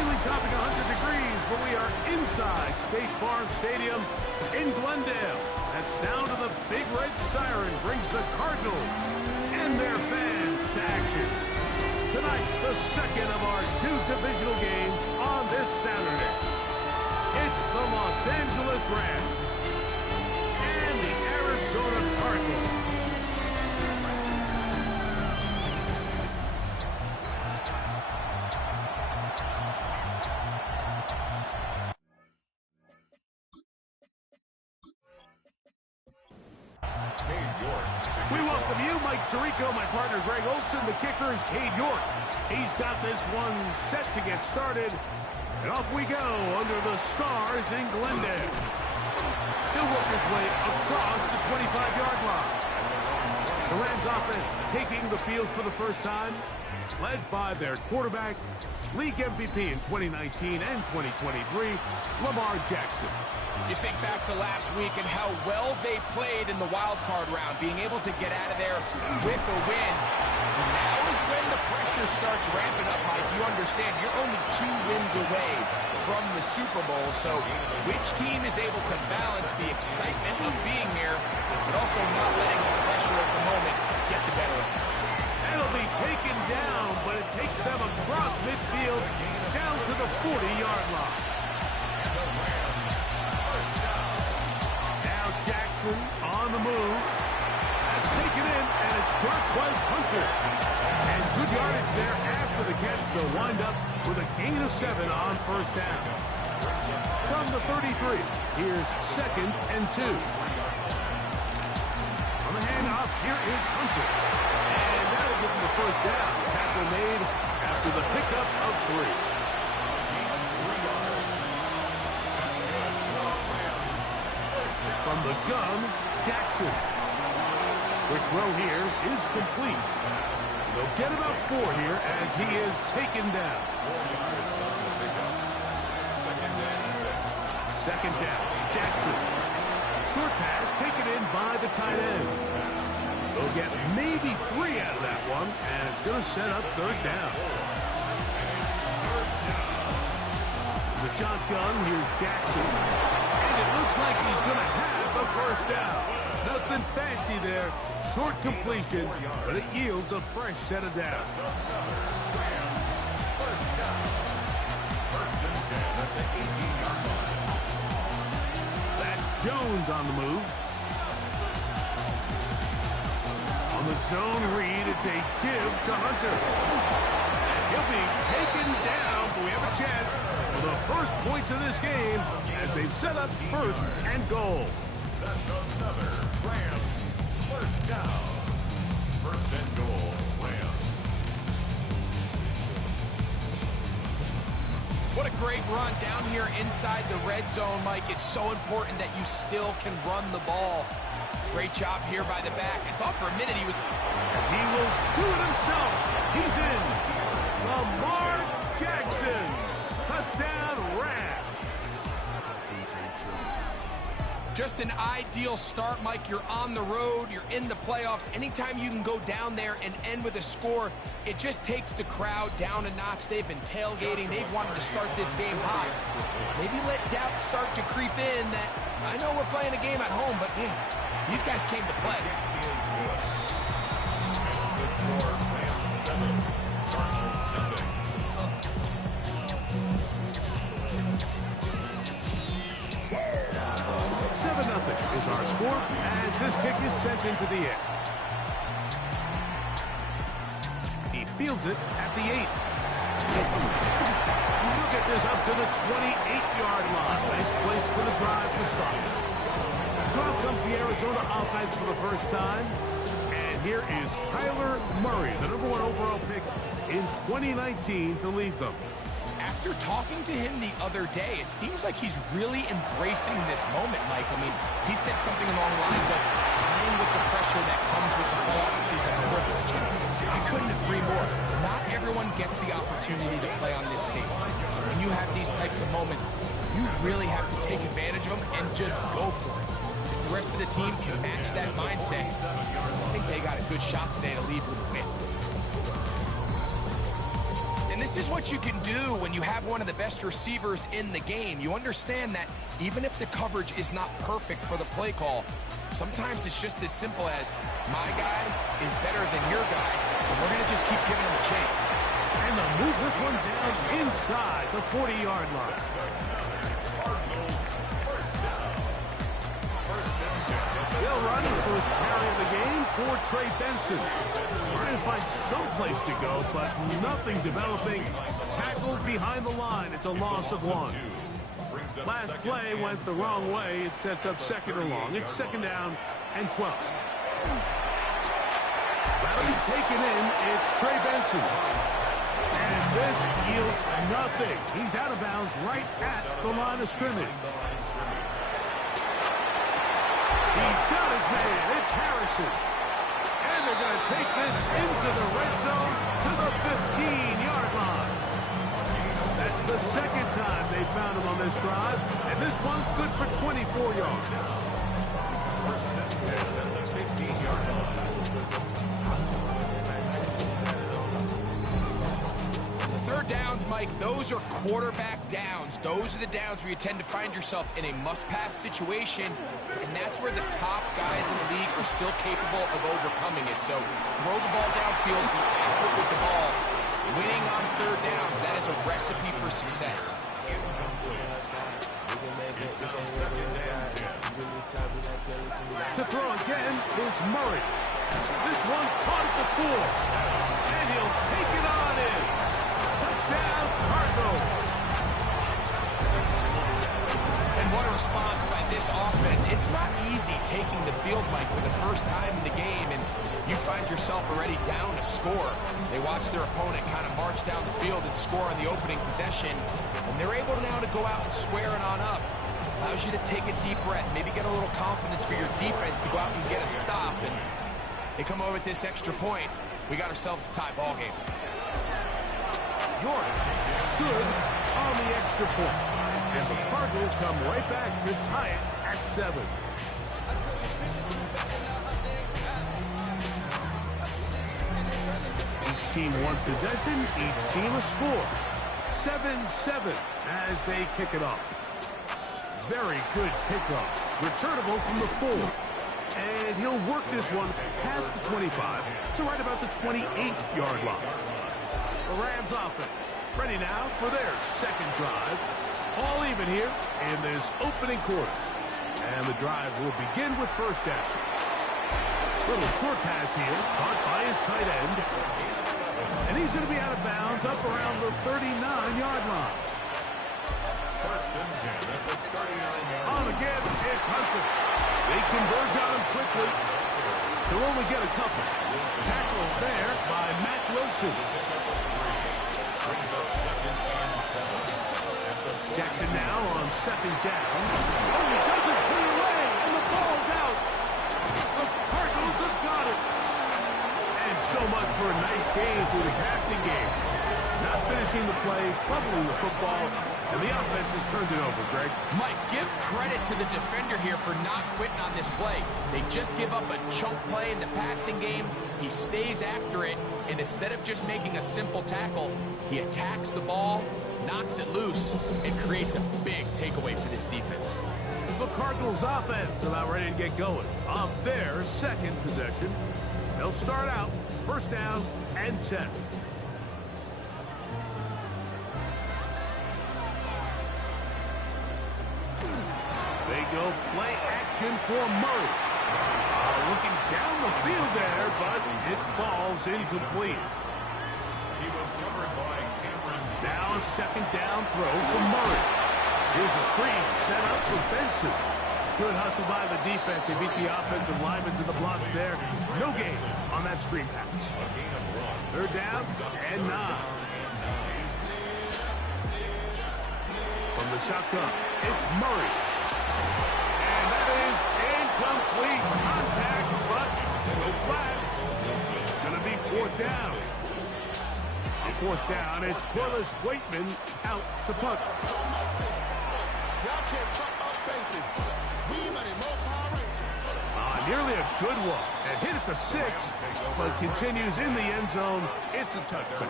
routinely topping 100 degrees, but we are inside State Farm Stadium in Glendale. That sound of the big red siren brings the Cardinals and their fans to action. Tonight, the second of our two divisional games on this Saturday. It's the Los Angeles Rams and the Arizona Cardinals. We welcome you, Mike Tirico, my partner Greg Olson. The kicker is Cade York. He's got this one set to get started. And off we go under the stars in Glendale. He'll work his way across the 25-yard line. The Rams offense taking the field for the first time, led by their quarterback, league MVP in 2019 and 2023, Lamar Jackson. You think back to last week and how well they played in the wild card round, being able to get out of there with a win. And now is when the pressure starts ramping up, Mike. You understand you're only 2 wins away from the Super Bowl, so which team is able to balance the excitement of being here, but also not letting the pressure at the moment get the better of them? That'll be taken down, but it takes them across midfield down to the 40-yard line. Jackson on the move. That's taken in, and it's Jarquez Hunter. And good yardage there after the catch. They'll wind up with a gain of 7 on first down. From the 33, here's 2nd and 2. On the handoff, here is Hunter. And that'll give him the first down. Tackle made after the pickup of 3. From the gun, Jackson. Quick throw here is complete. They'll get about 4 here as he is taken down. 2nd down, Jackson. Short pass taken in by the tight end. They'll get maybe 3 out of that one, and it's going to set up 3rd down. The shotgun, here's Jackson. It looks like he's going to have a first down. Nothing fancy there. Short completion, but it yields a fresh set of downs. That's Jones on the move. On the zone read, it's a give to Hunter. He'll be taken down, but we have a chance for the first points of this game as they've set up 1st and goal. That's another Rams first down. 1st and goal, Rams. What a great run down here inside the red zone, Mike. It's so important that you still can run the ball. Great job here by the back. I thought for a minute he was... He will do it himself. He's in. Lamar Jackson. Touchdown, Rams. Just an ideal start, Mike. You're on the road. You're in the playoffs. Anytime you can go down there and end with a score, it just takes the crowd down a notch. They've been tailgating. They've wanted to start this game hot. Maybe let doubt start to creep in that, I know we're playing a game at home, but man, these guys came to play. The score, Rams 7, Cardinals nothing. 7-0 is our score as this kick is sent into the air. He fields it at the 8. Look at this, up to the 28-yard line. Nice place for the drive to start. So out comes the Arizona offense for the first time. And here is Kyler Murray, the #1 overall pick in 2019 to lead them. After talking to him the other day, it seems like he's really embracing this moment, Mike. I mean, he said something along the lines of playing with the pressure that comes with the playoffs is a privilege. I couldn't agree more. Not everyone gets the opportunity to play on this stage. When you have these types of moments, you really have to take advantage of them and just go for it. If the rest of the team can match that mindset, I think they got a good shot today to lead with a win. And And this is what you can do when you have one of the best receivers in the game. You understand that even if the coverage is not perfect for the play call, sometimes it's just as simple as my guy is better than your guy, and we're going to just keep giving him a chance. And they'll move this one down inside the 40-yard line. They'll run the first carry of the game for Trey Benson. Trying to find some place to go, but nothing developing. Tackled behind the line. It's a loss of 1. Last play went the wrong way. It sets up second and long. It's second down and 12. That'll be taken in. It's Trey Benson. And this yields nothing. He's out of bounds right at the line of scrimmage. He's got his man. It's Harrison. And they're going to take this into the red zone to the 15-yard line. That's the second time they found him on this drive. And this one's good for 24 yards. First and 10 at the 15-yard line. Third downs, Mike, those are quarterback downs. Those are the downs where you tend to find yourself in a must-pass situation, and that's where the top guys in the league are still capable of overcoming it. So throw the ball downfield, be accurate with the ball. Winning on third downs, that is a recipe for success. To throw again is Murray. This one caught at the 4. And he'll take it on in. Touchdown, Cardinals. And what a response by this offense. It's not easy taking the field, Mike, for the first time in the game, and you find yourself already down a score. They watch their opponent kind of march down the field and score on the opening possession, and they're able now to go out and square it on up. Allows you to take a deep breath, maybe get a little confidence for your defense to go out and get a stop, and they come over with this extra point. We got ourselves a tie ball game. York good on the extra point. And the Cardinals come right back to tie it at 7. Each team one possession, each team a score. 7-7 as they kick it off. Very good kickoff. Returnable from the 4. And he'll work this one past the 25 to right about the 28-yard line. The Rams offense ready now for their second drive. All even here in this opening quarter. And the drive will begin with first down. Little short pass here, caught by his tight end. And he's going to be out of bounds up around the 39-yard line. First and 10 at the 39-yard line. On again, it's Hunter. They converge on him quickly. They'll only get a couple. Tackled there by Matt Wilson. Jackson now on second down. Oh, he doesn't clear away, and the ball's out. The Cardinals have got it. And so much for a nice game through the passing game. Not finishing the play, fumbling the football, and the offense has turned it over, Greg. Mike, give credit to the defender here for not quitting on this play. They just give up a chunk play in the passing game. He stays after it, and instead of just making a simple tackle, he attacks the ball, knocks it loose, and creates a big takeaway for this defense. The Cardinals offense about ready to get going on their second possession. They'll start out first down and 10. They go play action for Murray. Looking down the field there, but it falls incomplete. He was covered by Cameron. Now a second down throw for Murray. Here's a screen set up for Benson. Good hustle by the defense. They beat the offensive lineman to the blocks there. No gain on that screen pass. Third down and 9. From the shotgun, it's Murray. And that is incomplete contact, but no flags. It's going to be fourth down. On fourth down, it's Corliss Waitman out to punt. Nearly a good one. And hit at the 6, but continues in the end zone. It's a touchback.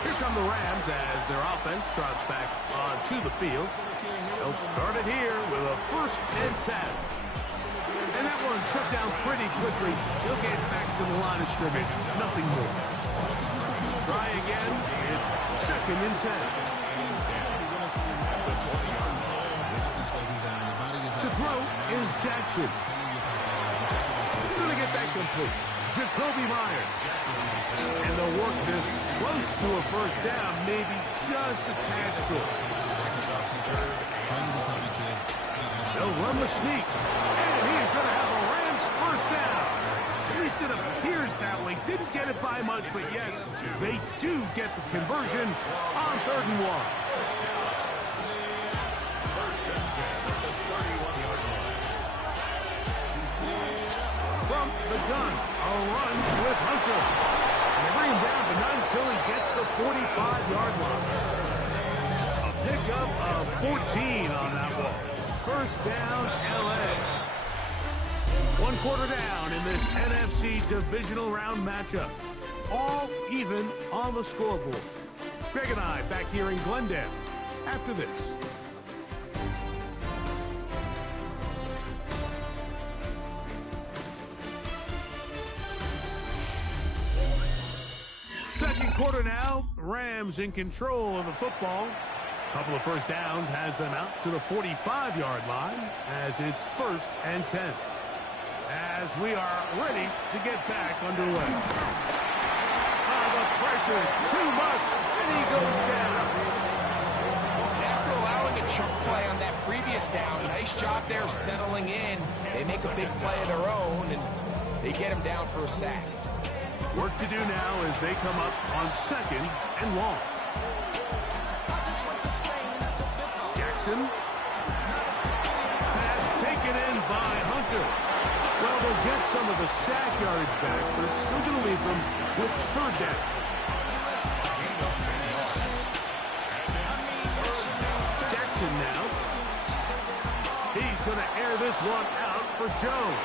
Here come the Rams as their offense trots back onto the field. They'll start it here with a 1st and 10. And that one shut down pretty quickly. He'll get back to the line of scrimmage. Nothing more. Try again. It's 2nd and 10. To throw is Jackson. He's going to get that complete. Jacoby Myers. And they'll work this close to a 1st down, maybe just a tad short. They'll run the sneak. And he's going to have a Rams 1st down. At least it appears that way. Didn't get it by much, but yes, they do get the conversion on 3rd and 1. From the gun, a run with Hunter. And they bring him down, but not until he gets the 45-yard line. A pickup of 14 on that ball. 1st down, L.A. 1 quarter down in this NFC divisional round matchup. All even on the scoreboard. Greg and I back here in Glendale after this. Second quarter now, Rams in control of the football. Couple of 1st downs has them out to the 45-yard line as it's 1st and 10. As we are ready to get back underway. The pressure, too much, and he goes down. After allowing a chunk play on that previous down, nice job there settling in. They make a big play of their own, and they get him down for a sack. Work to do now as they come up on 2nd and long. Jackson. Pass taken in by Hunter. Well, they'll get some of the sack yardage back, but it's still going to leave them with 3rd down. Jackson now. He's going to air this one out for Jones.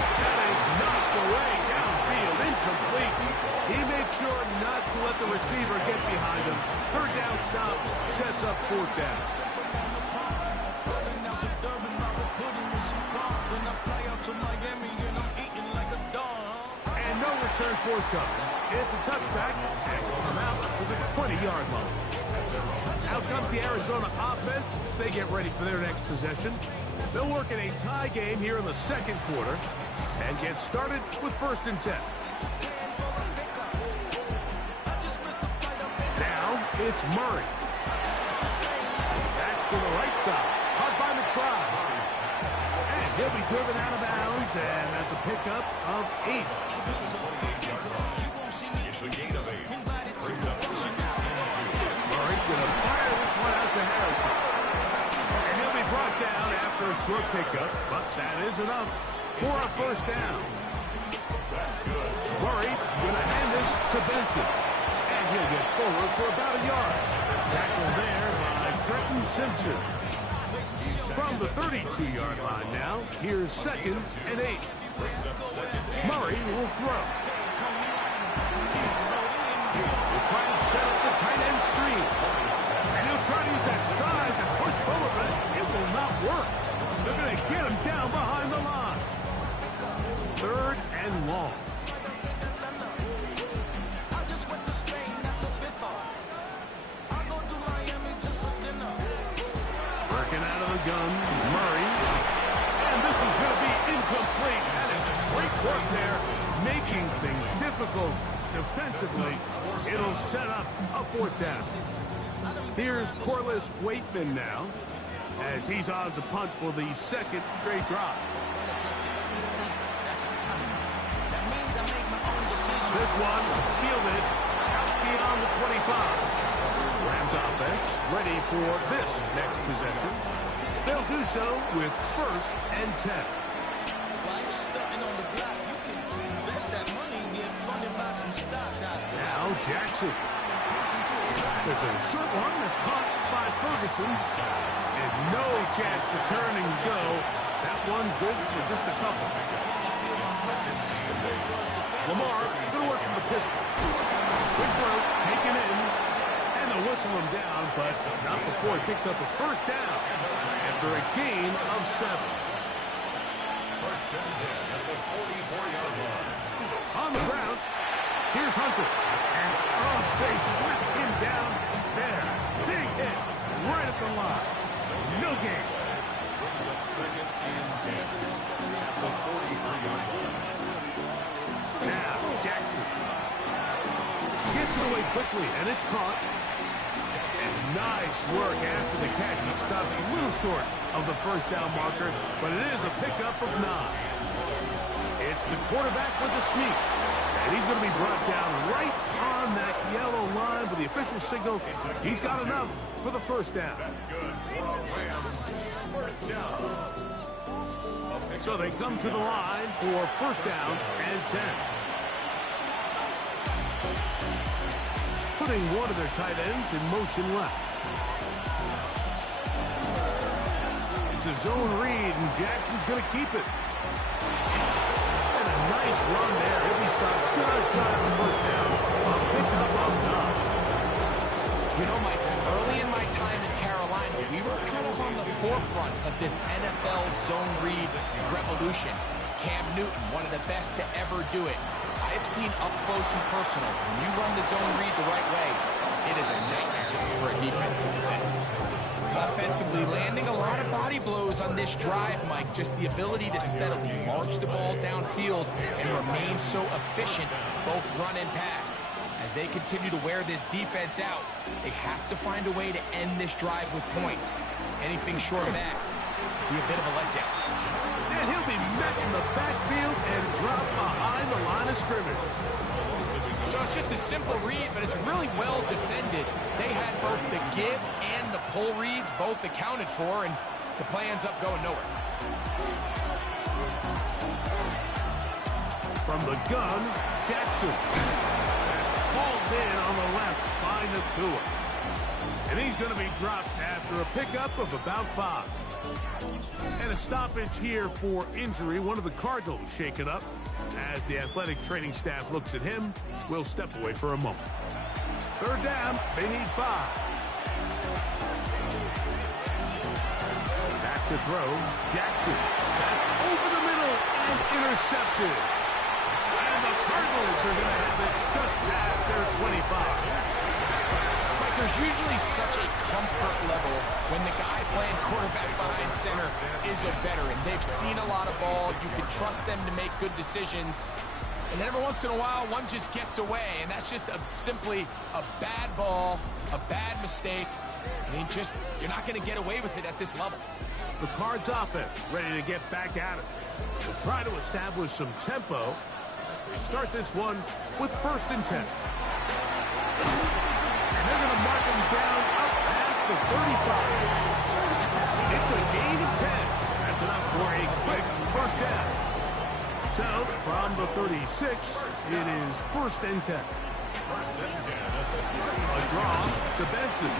That is knocked away downfield, incomplete. He made sure not to let the receiver get behind him. 3rd down stop sets up 4th down. And no return forthcoming. It's a touchback, and will come out to the 20-yard line. Out comes the Arizona offense. They get ready for their next possession. They'll work in a tie game here in the 2nd quarter and get started with 1st and 10. Now it's Murray. Back to the right side. Caught by McBride. And he'll be driven out of bounds, and that's a pickup of 8. Murray gonna fire this one out to Harrison. And he'll be brought down after a short pickup, but that is enough for a 1st down. Murray gonna hand this to Benson. And he'll get forward for about a yard. Tackled there by Trenton Simpson. From the 32-yard line now, here's 2nd and 8. Murray will throw. He'll try to set up the tight end screen. And he'll try to use that size and push forward, but it will not work. They're going to get him down behind the line. 3rd and long. Working out of the gun, Murray. And this is going to be incomplete. That is great work there, making things difficult defensively. It'll set up a 4th down. Here's Corliss Waitman now, as he's on to punt for the 2nd straight drive. This one fielded out beyond the 25. Rams offense ready for this next possession. They'll do so with 1st and 10. Now Jackson. There's a short one that's caught by Ferguson. And no chance to turn and go That one's good for just a couple. Lamar going to work from the pistol. Quick throw, taken in. And they'll whistle him down, but not before he picks up a first down after a gain of 7. First and 10 at the 44-yard line. On the ground, here's Hunter. And, oh, they slap him down there. Big hit right at the line. No gain. Brings up second and 10 at the 43-yard line. Now, Jackson gets it away quickly, and it's caught. And nice work after the catch. He stopped a little short of the first down marker, but it is a pickup of 9. It's the quarterback with the sneak. And he's going to be brought down right on that yellow line with the official signal. He's got enough for the first down. That's good for a Rams first down. So they come to the line for first down and 10. Putting one of their tight ends in motion left. It's a zone read, and Jackson's going to keep it. And a nice run there. He'll be stopped just shy of the first down. A pickup of 9. You know, Mike, early in my time in Carolina, we were kind of on the forefront of this NFL zone read revolution. Cam Newton, one of the best to ever do it. I have seen up close and personal, when you run the zone read the right way, it is a nightmare for a defense to defend. Offensively, landing a lot of body blows on this drive, Mike. Just the ability to steadily march the ball downfield and remain so efficient, both run and pass. As they continue to wear this defense out, they have to find a way to end this drive with points. Anything short of that would be a bit of a letdown. And he'll be met in the backfield and dropped behind the line of scrimmage. So it's just a simple read, but it's really well defended. They had both the give and the pull reads both accounted for, and the play ends up going nowhere. From the gun, Jackson. Hauled in on the left by Nakua. And he's going to be dropped after a pickup of about 5. And a stoppage here for injury. One of the Cardinals shaken up. As the athletic training staff looks at him, we'll step away for a moment. Third down, they need 5. Back to throw, Jackson. That's over the middle and intercepted. And the Cardinals are going to have it just past their 25. There's usually such a comfort level when the guy playing quarterback behind center is a veteran. They've seen a lot of ball. You can trust them to make good decisions. And then every once in a while, one just gets away. And that's just simply a bad ball, a bad mistake. I mean, you're not going to get away with it at this level. The Cards offense ready to get back at it. They'll try to establish some tempo as they start this one with first and 10. They're going to mark him down up past the 35. It's a gain of 10. That's enough for a quick first down. So, from the 36, it is first and 10. A draw to Benson.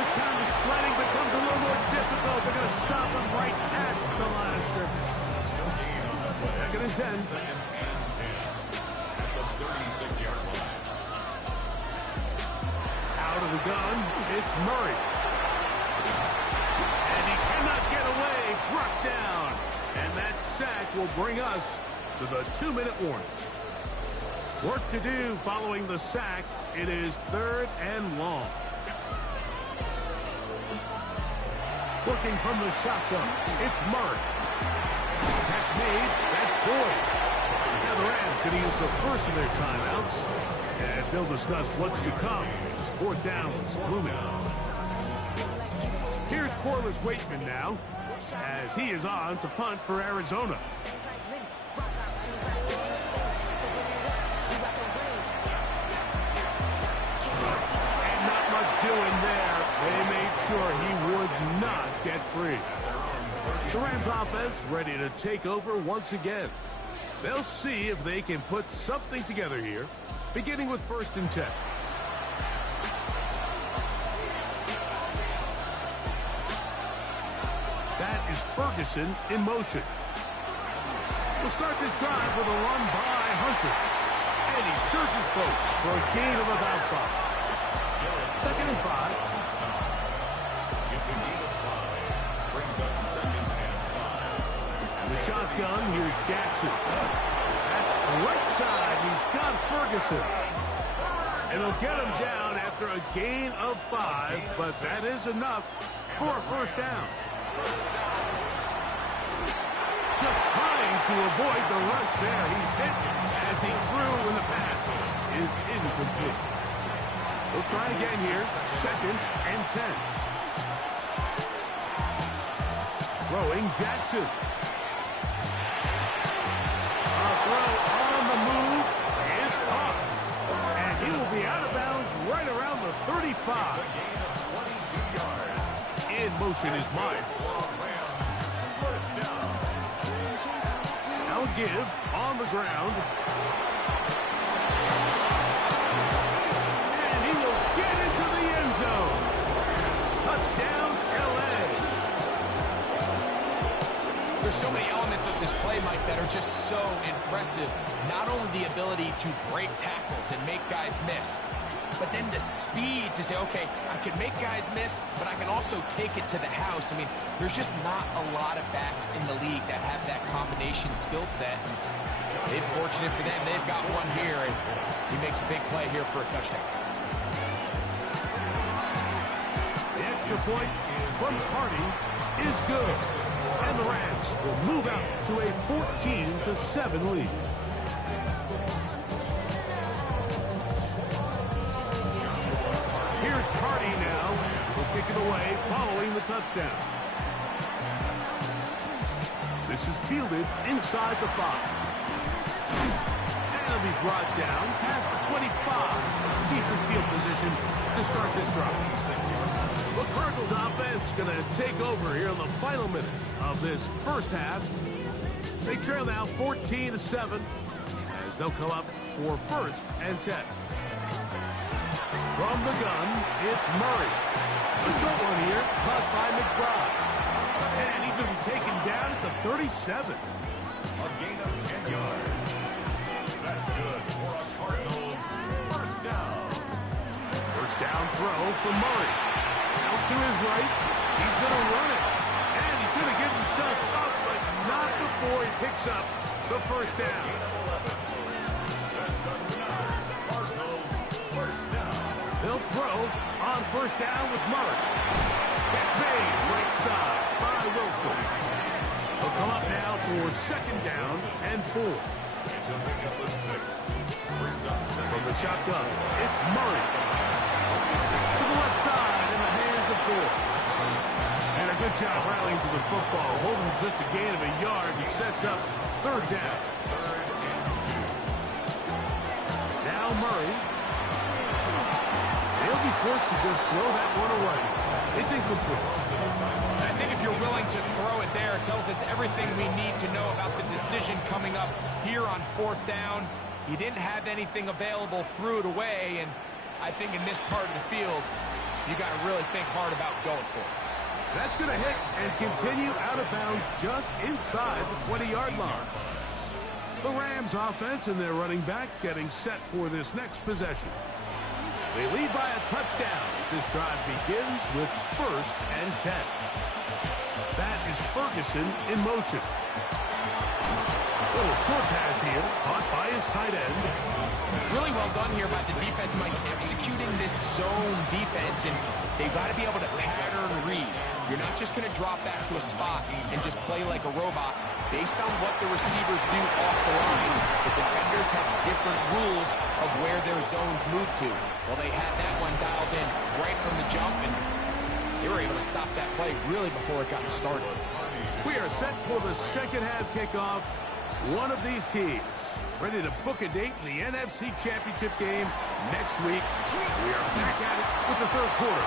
This time the sledding becomes a little more difficult. They're going to stop him right at the line of scrimmage. Second and 10. Out of the gun, it's Murray. And he cannot get away, brought down. And that sack will bring us to the 2-minute warning. Work to do following the sack. It is third and long. Working from the shotgun, it's Murray. Catch made, that's Boyd. Now the Rams going to use the first of their timeouts as they'll discuss what's to come. Fourth down is looming. Here's Corliss Waitman now as he is on to punt for Arizona. And not much doing there. They made sure he would not get free. The Rams offense ready to take over once again. They'll see if they can put something together here, beginning with first and 10. That is Ferguson in motion. We'll start this drive with a run by Hunter. And he surges forward for a gain of about 5. Second and 5. Gets a gain of 5. Brings up second and 5. And the shotgun, here's Jackson. That's right side. He's got Ferguson. And he'll get him down after a gain of 5, but that is enough for a first down. Just trying to avoid the rush there. He's hit as he threw when the pass is incomplete. We'll try again here. Second and 10. Throwing Jackson. A throw on the move is caught. And he will be out of bounds right around the 35. In motion is Myers. Now give on the ground. And he will get into the end zone. Touchdown, LA. There's so many elements of this play, Mike, that are just so impressive. Not only the ability to break tackles and make guys miss, but then the speed to say, okay, I can make guys miss, but I can also take it to the house. I mean, there's just not a lot of backs in the league that have that combination skill set. It's fortunate for them. They've got one here, and he makes a big play here for a touchdown. The extra point from Hardy is good. And the Rams will move out to a 14-7 lead. Here's Hardy now. He'll kick it away following the touchdown. This is fielded inside the 5. And he'll be brought down past the 25. Decent field position to start this drive. The Cardinals offense going to take over here in the final minute of this first half. They trail now 14-7 as they'll come up for first and 10. From the gun, it's Murray. A short one here, caught by McBride. And he's going to be taken down at the 37. A gain of 10 yards. That's good for a Cardinals first down. First down throw for Murray. Out to his right. He's going to run it. And he's going to get himself up, but not before he picks up the first down. They'll throw on first down with Murray. That's made right side by Wilson. They'll come up now for second down and 4. From the shotgun, it's Murray. To the left side in the hands of Ford. And a good job rallying to the football. Holding just a gain of a yard. He sets up third down. Now Murray. They'll be forced to just throw that one away. It's incomplete. I think if you're willing to throw it there, it tells us everything we need to know about the decision coming up here on fourth down. He didn't have anything available, threw it away, and I think in this part of the field, you got to really think hard about going for it. That's going to hit and continue out of bounds just inside the 20-yard line. The Rams offense and their running back getting set for this next possession. They lead by a touchdown as this drive begins with first and 10. That is Ferguson in motion. Little short pass here, caught by his tight end. Really well done here by the defense, Mike, executing this zone defense, and they've got to be able to pattern read. You're not just going to drop back to a spot and just play like a robot. Based on what the receivers do off the line, the defenders have different rules of where their zones move to. Well, they had that one dialed in right from the jump, and they were able to stop that play really before it got started. We are set for the second half kickoff. One of these teams ready to book a date in the NFC Championship game next week. We are back at it with the third quarter.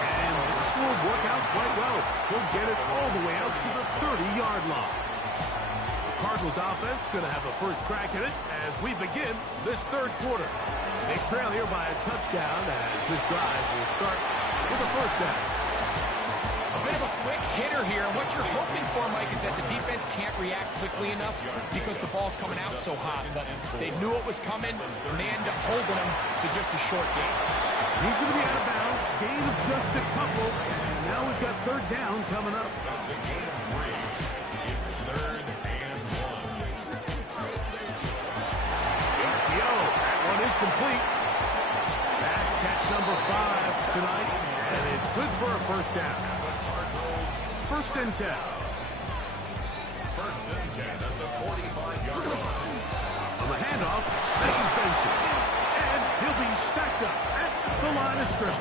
And this will work out quite well. We'll get it all the way out to the 30-yard line. The Cardinals offense going to have the first crack at it as we begin this third quarter. They trail here by a touchdown as this drive will start with a first down. A bit of a quick hitter here, and what you're hoping for, Mike, is that the defense can't react quickly enough because the ball's coming out so hot. But they knew it was coming, and they end up holding him to just a short game. He's going to be out of bounds. Gain of just a couple. And now we've got third down coming up. That's a gain of 3. It's 3rd and 1. The RPO. That one is complete. That's catch number 5 tonight. And it's good for a first down. First and 10. First and 10 at the 45-yard line. On the handoff, this is Benson. And he'll be stacked up at the line of scrimmage.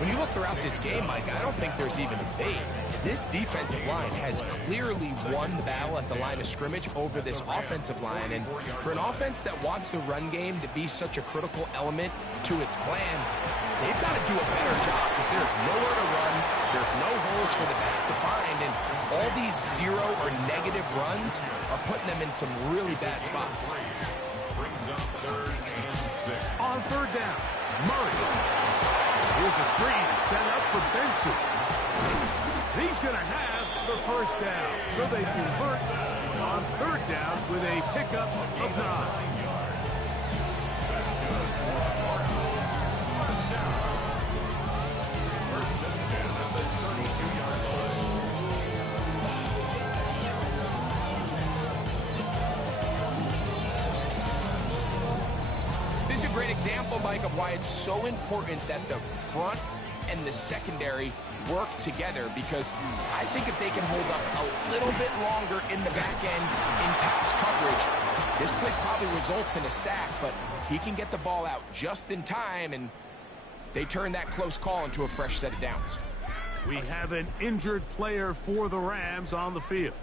When you look throughout this game, Mike, I don't think there's even a debate. This defensive line has clearly won the battle at the line of scrimmage over this offensive line. And for an offense that wants the run game to be such a critical element to its plan, they've got to do a better job because there's nowhere to run, there's no holes for the back to find, and all these zero or negative runs are putting them in some really bad spots. Brings up 3rd and 6. On third down, Murray. Here's a screen set up for Benson. He's going to have the first down. So they convert on third down with a pickup of 9. This is a great example, Mike, of why it's so important that the front and the secondary work together, because I think if they can hold up a little bit longer in the back end in pass coverage, this play probably results in a sack, but he can get the ball out just in time, and they turn that close call into a fresh set of downs. We have an injured player for the Rams on the field.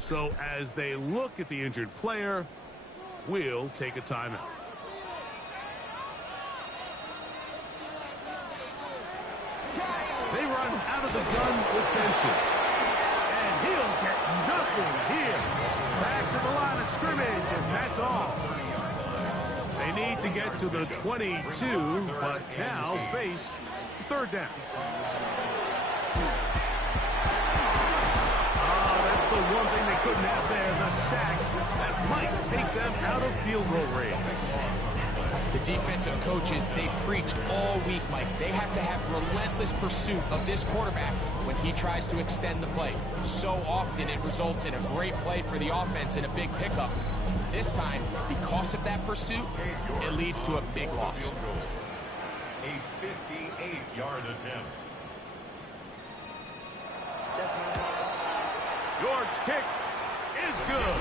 So as they look at the injured player, we'll take a timeout. They run out of the gun with Benson. And he'll get nothing here. Back to the line of scrimmage, and that's all. They need to get to the 22, but now face third down. That's the one thing they couldn't have there, the sack that might take them out of field goal range. The defensive coaches, they preach all week, Mike. They have to have relentless pursuit of this quarterback when he tries to extend the play. So often it results in a great play for the offense and a big pickup. This time, because of that pursuit, it leads to a big loss. A 58-yard attempt. York's kick is good.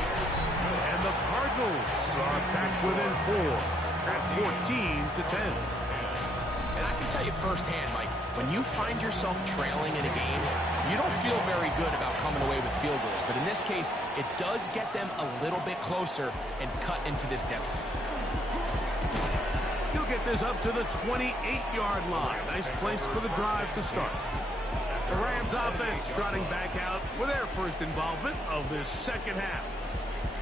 And the Cardinals are back within 4 at 14-10. And I can tell you firsthand, Mike, when you find yourself trailing in a game, you don't feel very good about coming away with field goals. But in this case, it does get them a little bit closer and cut into this deficit. He'll get this up to the 28-yard line. Nice place for the drive to start. The Rams offense trotting back out for their first involvement of this second half.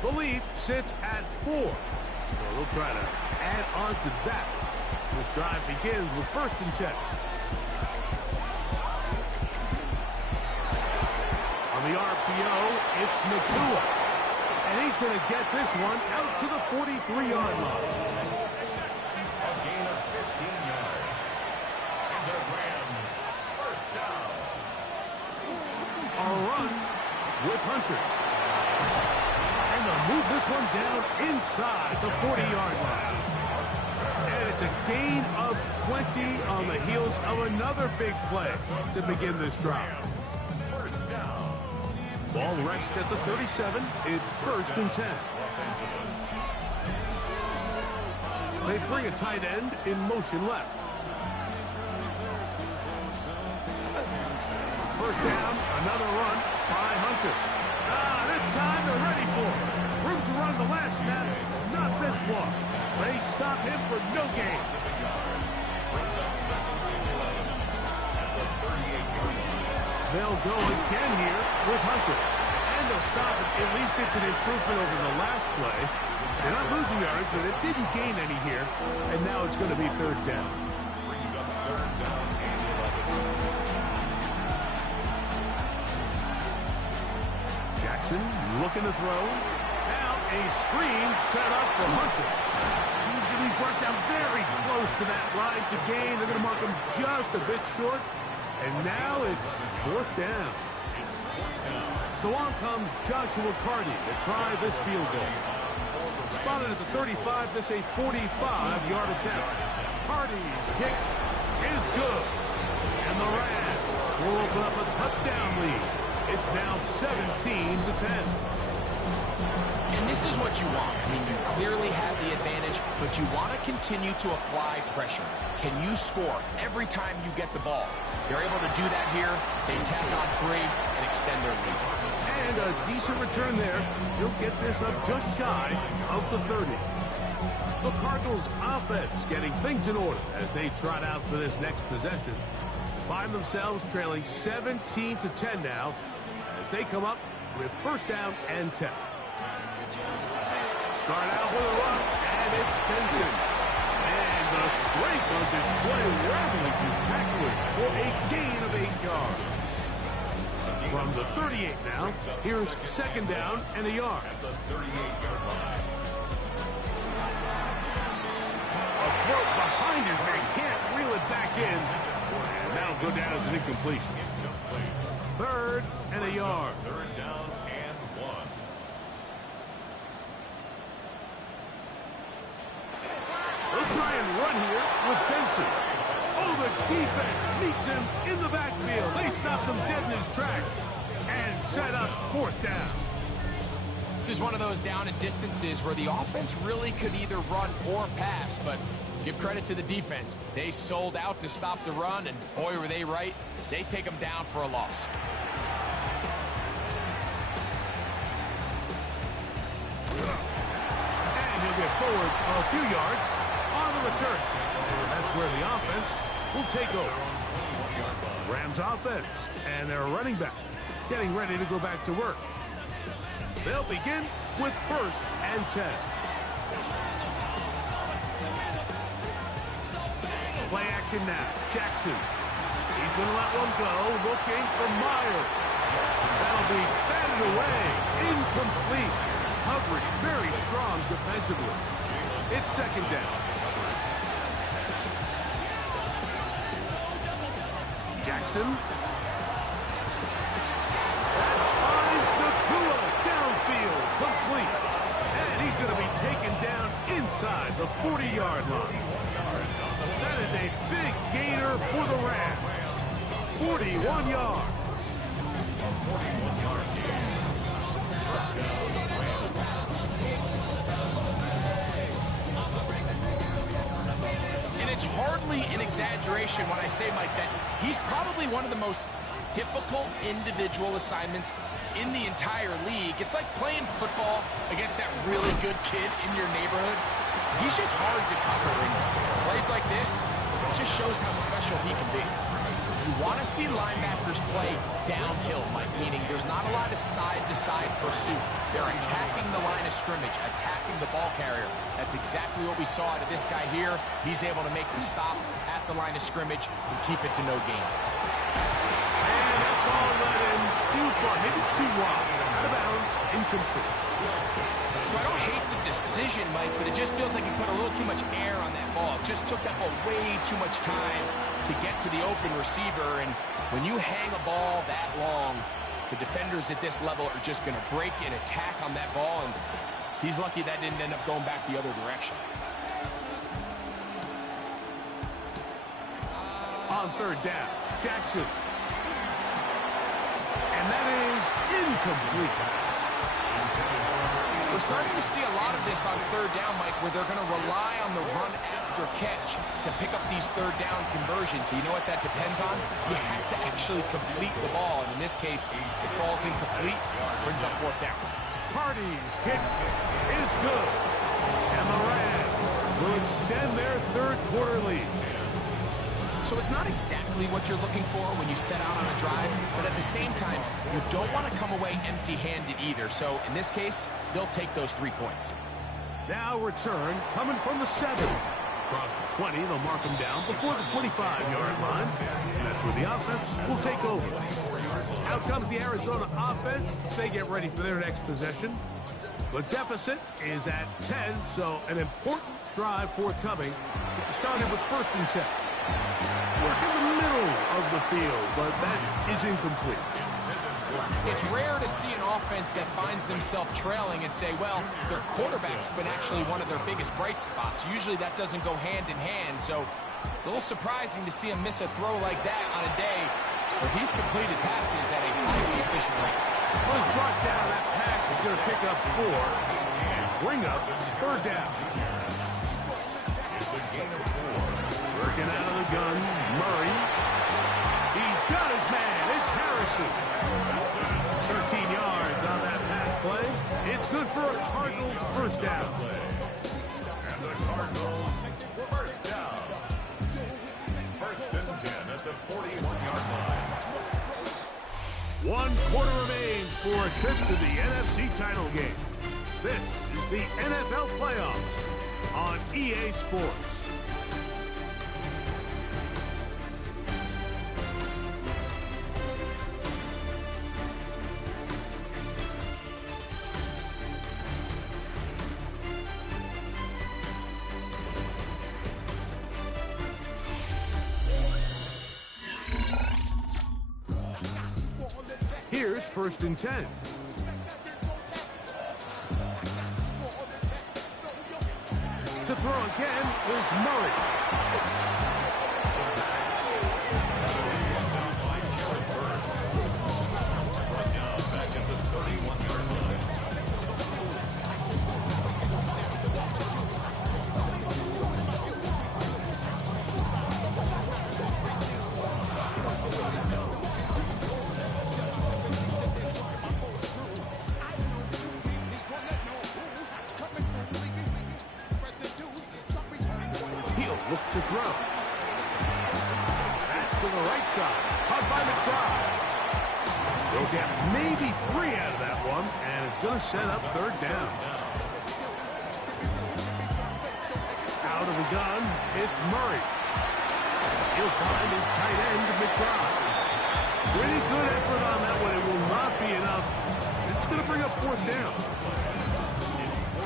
The lead sits at 4. So they'll try to add on to that. This drive begins with 1st and 10. On the RPO, it's Nakua. And he's going to get this one out to the 43-yard line. A gain of 15 yards. And the Rams, first down. A run with Hunter. And they'll move this one down inside the 40-yard line. And it's a gain of 20 on the heels of another big play to begin this drive. First down. Ball rests at the 37. It's 1st and 10. Los Angeles. They bring a tight end in motion left. First down, another run by Hunter. This time they're ready for it. Room to run the last snap, not this one. They stop him for no gain. They'll go again here with Hunter. And they'll stop it. At least it's an improvement over the last play. They're not losing yards, but it didn't gain any here. And now it's going to be third down. Jackson looking to throw. Now a screen set up for Hunter. He's going to be brought down very close to that line to gain. They're going to mark him just a bit short. And now it's 4th down. So on comes Joshua Carty to try this field goal. Spotted at the 35, this a 45-yard attempt. Carty's kick is good. And the Rams will open up a touchdown lead. It's now 17-10. And this is what you want. I mean, you clearly have the advantage, but you want to continue to apply pressure. Can you score every time you get the ball? They're able to do that here. They tack on 3 and extend their lead. And a decent return there. He'll get this up just shy of the 30. The Cardinals offense getting things in order as they trot out for this next possession. Find themselves trailing 17-10 now as they come up with 1st down and 10. Start out with a run, and it's Benson. And the strength on display, rattling through tacklers for a gain of 8 yards. From the 38 now, here's 2nd down and a yard. At the 38-yard line. A throw behind his man, can't reel it back in. And that'll go down as an incompletion. 3rd and a yard. 3rd down and 1. They'll try and run here with Benson. Oh, the defense meets him in the backfield. They stopped him dead in his tracks and set up 4th down. This is one of those down and distances where the offense really could either run or pass, but give credit to the defense. They sold out to stop the run, and boy, were they right. They take them down for a loss. And he'll get forward a few yards on the return. That's where the offense will take over. Rams offense and their running back getting ready to go back to work. They'll begin with 1st and 10. Play action now. Jackson. He's going to let one go. Looking for Myers. That'll be batted away. Incomplete. Coverage very strong defensively. It's 2nd down. Jackson. That finds Nakua downfield. Complete. And he's going to be taken down inside the 40-yard line. That is a big gainer for the Rams. 41 yards. And it's hardly an exaggeration when I say, Mike, that he's probably one of the most difficult individual assignments in the entire league. It's like playing football against that really good kid in your neighborhood. He's just hard to cover, and plays like this just shows how special he can be. You want to see linebackers play downhill, Mike, meaning there's not a lot of side-to-side pursuit. They're attacking the line of scrimmage, attacking the ball carrier. That's exactly what we saw out of this guy here. He's able to make the stop at the line of scrimmage and keep it to no gain. And that's all led in too far, maybe too wide. Out of bounds, incomplete. So I don't hate the decision, Mike, but it just feels like he put a little too much air on that ball. It just took that ball way too much time to get to the open receiver. And when you hang a ball that long, the defenders at this level are just going to break and attack on that ball. And he's lucky that didn't end up going back the other direction. On 3rd down, Jackson. And that is incomplete. We're starting to see a lot of this on 3rd down, Mike, where they're going to rely on the run after catch to pick up these 3rd down conversions. So you know what that depends on? You have to actually complete the ball. And in this case, it falls incomplete, brings up 4th down. Carty's kick is good. And the Rams will extend their 3rd quarter lead. So it's not exactly what you're looking for when you set out on a drive, but at the same time, you don't want to come away empty-handed either. So in this case, they'll take those 3 points. Now return coming from the 7. Across the 20, they'll mark them down before the 25-yard line. And that's where the offense will take over. Out comes the Arizona offense. They get ready for their next possession. The deficit is at 10, so an important drive forthcoming. Started with 1st and 10. Work in the middle of the field, but that is incomplete. It's rare to see an offense that finds themselves trailing and say, well, their quarterback's been actually one of their biggest bright spots. Usually that doesn't go hand in hand, so it's a little surprising to see him miss a throw like that on a day where he's completed passes at a highly efficient rate. Was brought down. That pass is going to pick up 4 and bring up 3rd down. Working out of the gun, Murray. He's got his man. It's Harrison. 13 yards on that pass play. It's good for a Cardinals 1st down. And the Cardinals, 1st down. 1st and 10 at the 41-yard line. 1 quarter remains for a trip to the NFC title game. This is the NFL playoffs on EA Sports. Here's 1st and 10. To throw again is Murray. He'll look to throw. That's to the right side. Caught by McBride. They'll get maybe 3 out of that one, and it's going to set up 3rd down. Out of the gun, it's Murray. He'll find his tight end, McBride. Pretty good effort on that one. It will not be enough. It's going to bring up 4th down.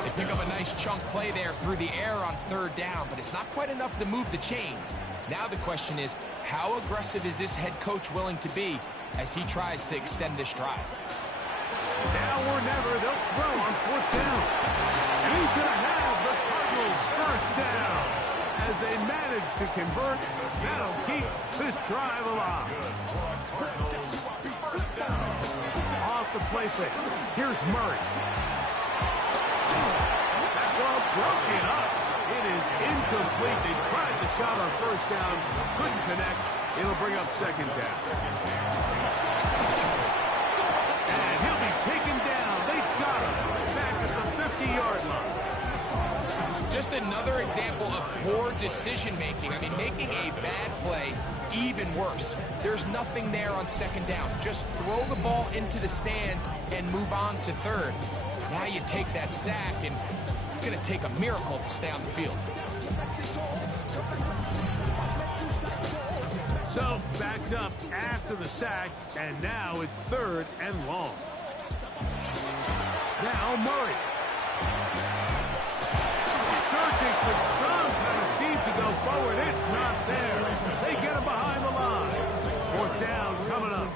They pick up a nice chunk play there through the air on 3rd down, but it's not quite enough to move the chains. Now the question is, how aggressive is this head coach willing to be as he tries to extend this drive? Now or never, they'll throw on 4th down. And he's going to have the Cardinals 1st down. As they manage to convert, that'll keep this drive alive. Off the play fake. Here's Murray. That ball broken up. It is incomplete. They tried the shot on 1st down. Couldn't connect. It'll bring up 2nd down. And he'll be taken down. They got him. Back at the 50-yard line. Just another example of poor decision-making. I mean, making a bad play even worse. There's nothing there on 2nd down. Just throw the ball into the stands and move on to 3rd. Now you take that sack, and it's going to take a miracle to stay on the field. So, backed up after the sack, and now it's 3rd and long. Now Murray. Searching for some kind of seam to go forward. It's not there. They get him behind the line. 4th down coming up.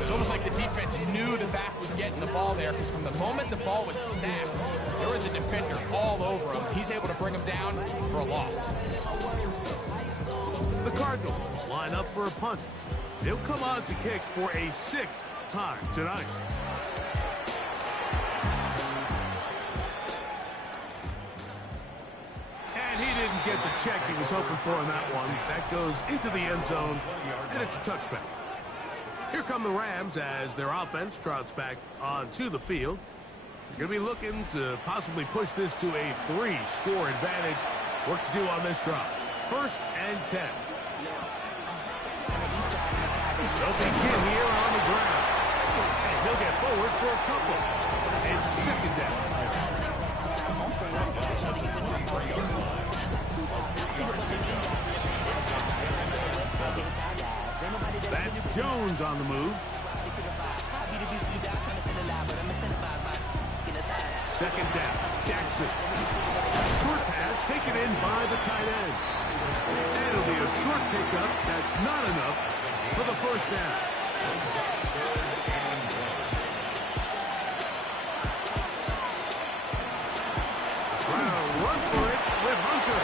It's almost like the defense knew the back was getting the ball there, because from the moment the ball was snapped, there was a defender all over him. He's able to bring him down for a loss. The Cardinals line up for a punt. They'll come on to kick for a 6th time tonight. And he didn't get the check he was hoping for on that one. That goes into the end zone, and it's a touchback. Here come the Rams as their offense trots back onto the field. They're going to be looking to possibly push this to a 3-score advantage. Work to do on this drive. 1st and 10. They'll begin here on the ground. And he'll get forward for a couple. It's 2nd down. Jones on the move. Second down, Jackson. Short pass taken in by the tight end. And it'll be a short pickup. That's not enough for the first down. Trying to run for it with Hunter.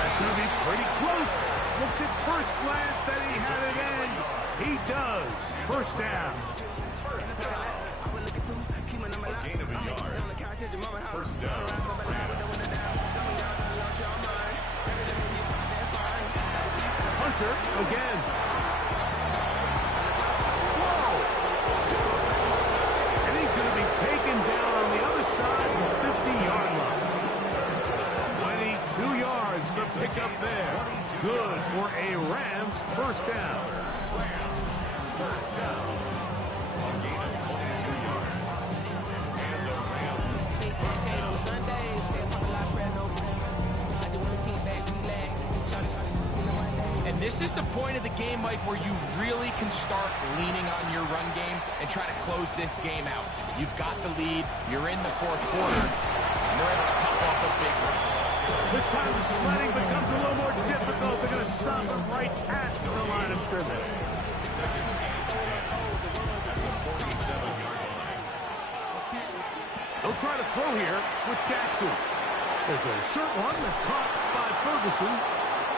That's going to be pretty close. Looked at first glance that he had it in. He does. First down. Gain of a yard. First down. Hunter again. Whoa! And he's going to be taken down on the other side of the 50-yard line. 22 yards to pick up there. Good for a Rams first down. First down. A gain of 22 yards. And the Rams. And this is the point of the game, Mike, where you really can start leaning on your run game and try to close this game out. You've got the lead, you're in the fourth quarter, and they're able to pop off a big run. This time the sledding becomes a little more difficult. They're going to stop him right at the line of scrimmage. They'll try to throw here with Jackson. There's a short one that's caught by Ferguson.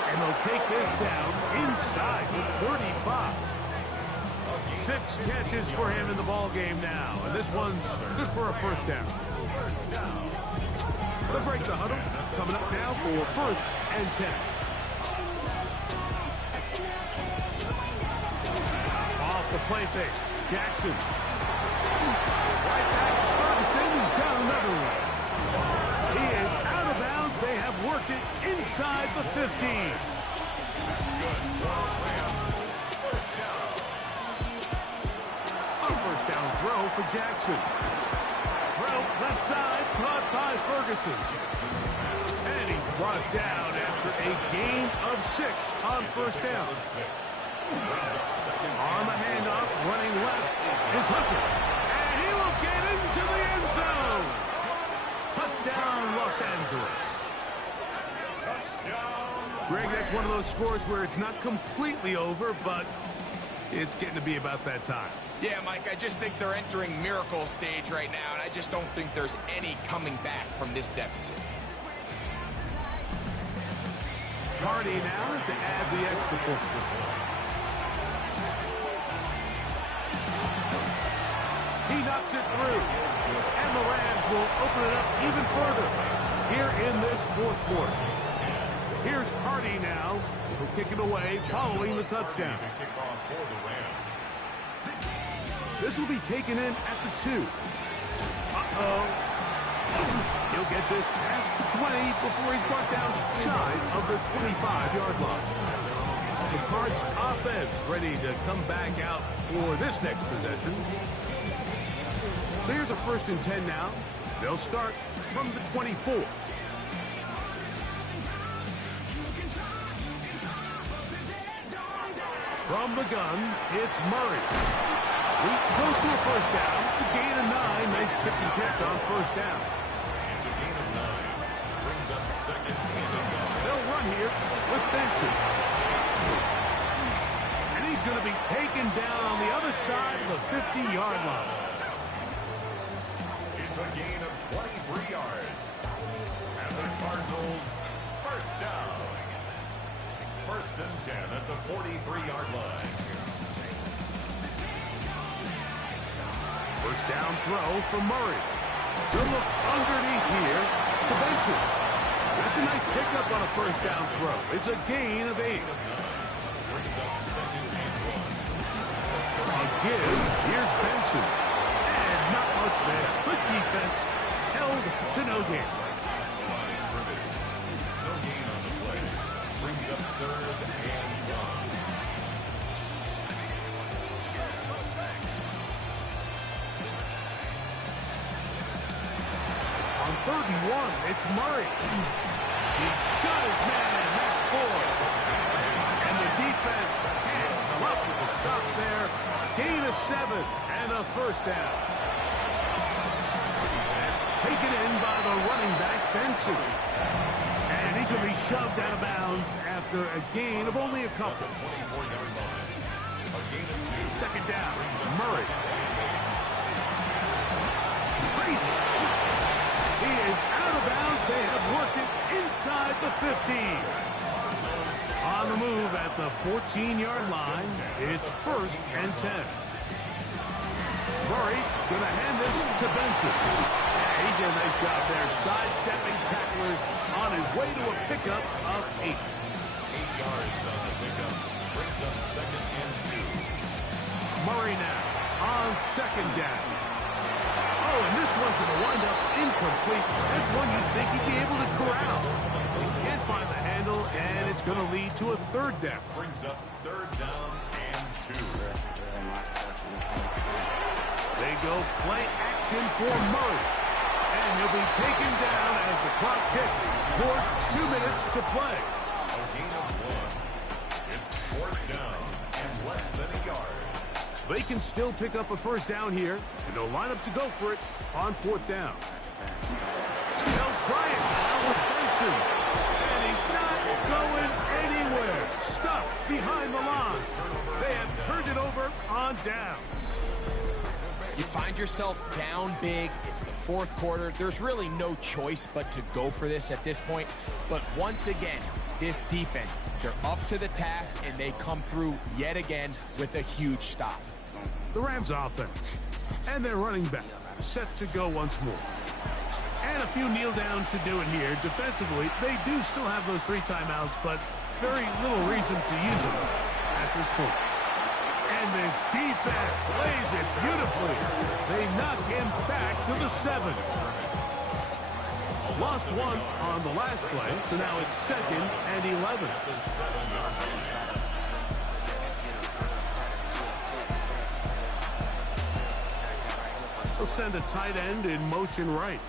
And they'll take this down inside the 35. 6 catches for him in the ball game now. And this one's good for a first down. The break the huddle. Coming up now for first and 10. Off the play fake. Jackson. Right back to Ferguson. He's got another one. He is out of bounds. They have worked it inside the 15. A first down throw for Jackson. Throw left side, caught by Ferguson. And he's brought down after a gain of 6 on first down. On the handoff, running left is Hunter. And he will get into the end zone. Touchdown, Los Angeles. Touchdown. Greg, that's one of those scores where it's not completely over, but it's getting to be about that time. Yeah, Mike, I just think they're entering miracle stage right now, and I just don't think there's any coming back from this deficit. Hardy now to add the extra point. He knocks it through. And the Rams will open it up even further here in this fourth quarter. Here's Hardy now. He'll kick it away following the touchdown. This will be taken in at the 2. Uh-oh. He'll get this past the 20 before he's brought down shy of this 25-yard line. The Cards offense ready to come back out for this next possession. So here's a first and 10 now. They'll start from the 24. From the gun, it's Murray. He's close to a first down. It's a gain of 9. Nice pitch and catch on first down. It's a gain of 9. Brings up second and a goal. They'll run here with Benson. And he's going to be taken down on the other side of the 50-yard line. It's a gain of 23 yards. And the Cardinals, first down. First and 10 at the 43-yard line. First down throw for Murray. Good look underneath here to Benson. That's a nice pickup on a first down throw. It's a gain of 8. Brings up second and 1. A give. Here's Benson. And not much there. Good defense. Held to no gain. No gain on the play. Brings up third and 1. On 3rd and 1, it's Murray. He's got his man. That's 4. And the defense can't up with the stop there. Gain of 7 and a first down. Taken in by the running back, Benson. And he's going to be shoved out of bounds after a gain of only a couple. Second down, Murray. Crazy. He is out of bounds. They have worked it inside the 15. On the move at the 14-yard line, it's 1st and 10. Murray going to hand this to Benson. Yeah, he did a nice job there, sidestepping tacklers on his way to a pickup of 8. 8 yards on the pickup. Brings up 2nd and 2. Murray now on 2nd down. Oh, and this one's going to wind up incomplete. That's one you'd think he'd be able to corral. He can't find the handle, and it's going to lead to a 3rd down. Brings up 3rd down and 2. They go play action for Murray. And he'll be taken down as the clock ticks towards 2 minutes to play. A gain of 1. It's 4th down and less than a yard. They can still pick up a 1st down here, and they'll line up to go for it on 4th down. They'll try it now with Benson. And he's not going anywhere. Stuck behind the line. They have turned it over on down. You find yourself down big. It's the 4th quarter. There's really no choice but to go for this at this point. But once again, this defense, they're up to the task, and they come through yet again with a huge stop. The Rams offense and their running back set to go once more. And a few kneel downs should do it here. Defensively, they do still have those 3 timeouts, but very little reason to use them at this point. And this defense plays it beautifully. They knock him back to the 7. Lost 1 on the last play, so now it's 2nd and 11. They'll send a tight end in motion right.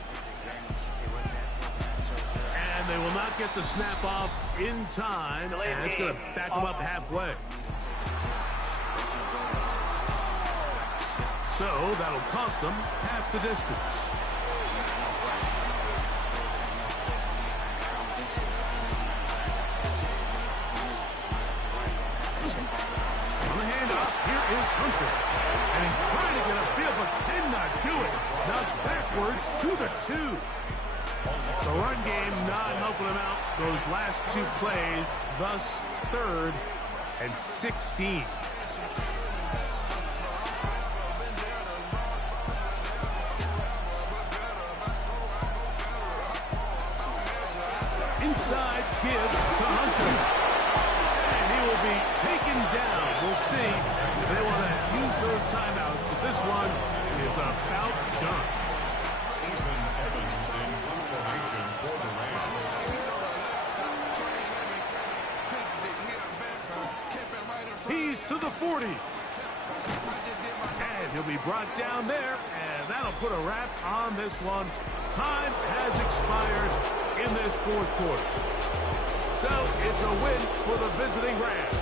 And they will not get the snap off in time, and it's going to back them up halfway. So that'll cost them half the distance. On the handoff, here is Hunter. And he's trying to get upfield, but cannot do it. Knocks backwards to the 2. The run game not helping him out those last 2 plays, thus 3rd and 16. Inside give to Hunter. And he will be taken down. We'll see if they want to use those timeouts, but this one is about done. Even Evans in blue formation for the Rams. He's to the 40. And he'll be brought down there, and that'll put a wrap on this one. Time has expired in this 4th quarter. So it's a win for the visiting Rams.